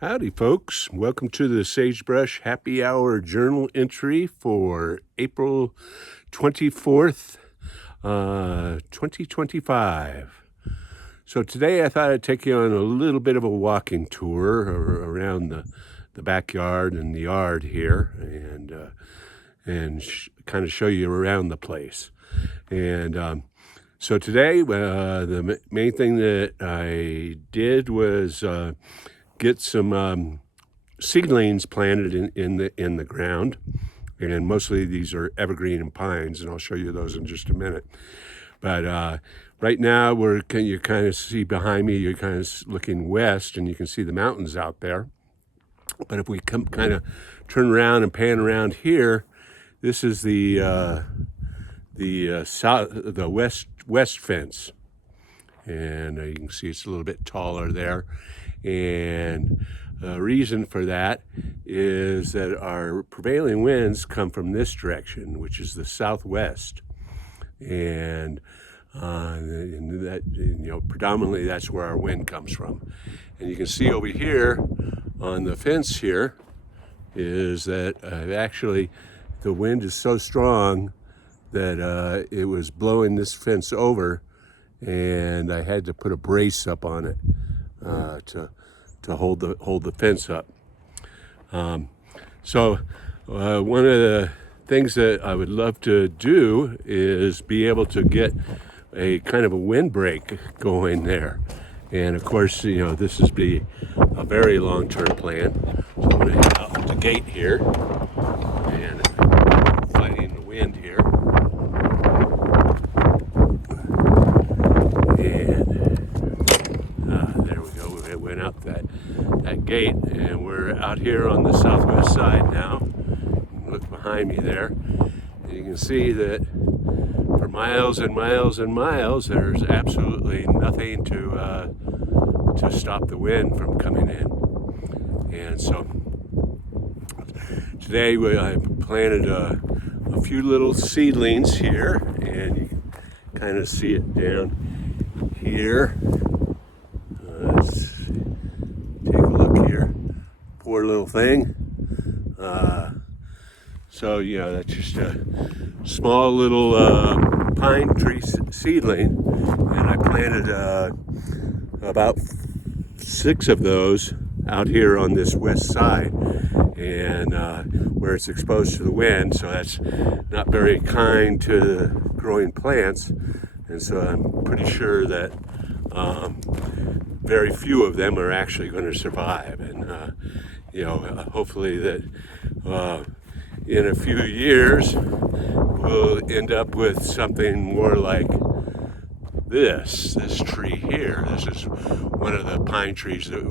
Howdy, folks. Welcome to the Sagebrush Happy Hour Journal entry for April 24th, 2025. So today I thought I'd take you on a little bit of a walking tour around the backyard and the yard here and kind of show you around the place. And so today the main thing that I did was get some seedlings planted in the ground, and mostly these are evergreen and pines, and I'll show you those in just a minute. But right now you kind of see behind me, you're kind of looking west, and you can see the mountains out there. But if we kind of turn around and pan around here, this is the west fence, and you can see it's a little bit taller there. And the reason for that is that our prevailing winds come from this direction, which is the southwest, and that predominantly that's where our wind comes from. And you can see over here on the fence here is that actually the wind is so strong that it was blowing this fence over, and I had to put a brace up on it to hold the fence up. So one of the things that I would love to do is be able to get a kind of a windbreak going there. And of course, this is a very long-term plan. So I'm going to head out the gate here and fighting the wind here. There we go. We went up that gate, and we're out here on the southwest side now. Look behind me there, and you can see that for miles and miles and miles, there's absolutely nothing to stop the wind from coming in. And so today I planted a few little seedlings here, and you can kind of see it down here. Let's take a look here. Poor little thing. So that's just a small little pine tree seedling, and I planted about 6 of those out here on this west side, and where it's exposed to the wind, so that's not very kind to growing plants. And so I'm pretty sure that very few of them are actually going to survive, and hopefully that in a few years we'll end up with something more like this tree here. This is one of the pine trees that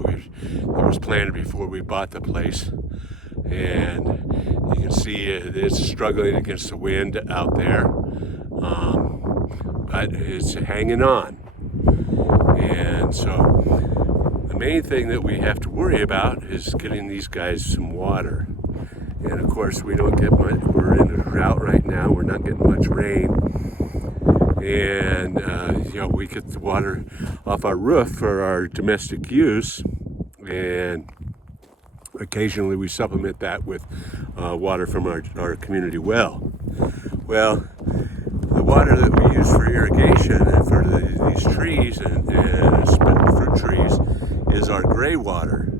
was planted before we bought the place, and you can see it's struggling against the wind out there, but it's hanging on. And so the main thing that we have to worry about is getting these guys some water. And of course, we don't get much. We're in a drought right now. We're not getting much rain. And we get the water off our roof for our domestic use, and occasionally we supplement that with water from our community well. Well, the water that we use for irrigation and for these trees and fruit trees is our gray water.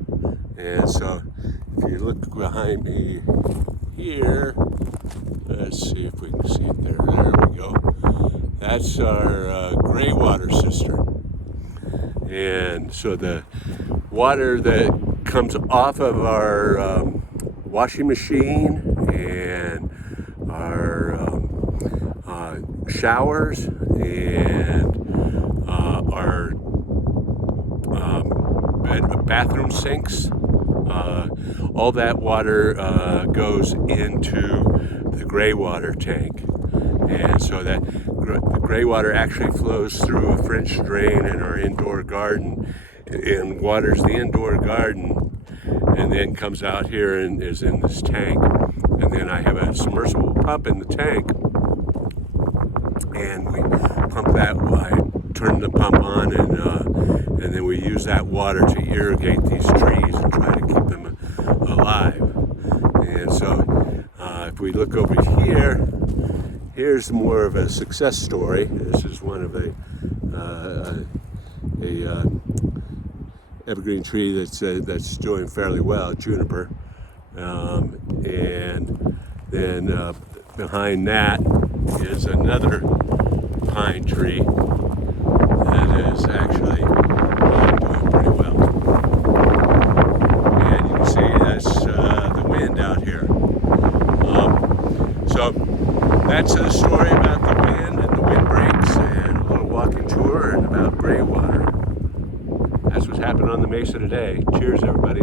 And so if you look behind me here, let's see if we can see it there. There we go. That's our gray water cistern. And so the water that comes off of our washing machine and our showers and our bathroom sinks, all that water goes into the gray water tank. And so that the gray water actually flows through a French drain in our indoor garden and waters the indoor garden, and then comes out here and is in this tank. And then I have a submersible pump in the tank, and we pump that. I turn the pump on, and then we use that water to irrigate these trees and try to if we look over here, here's more of a success story. This is one of a evergreen tree that's doing fairly well, juniper, and then behind that is another pine tree that is actually doing pretty well. And you can see that's the wind out here. So that's a story about the wind and the windbreaks and a little walking tour and about gray water. That's what's happened on the Mesa today. Cheers, everybody.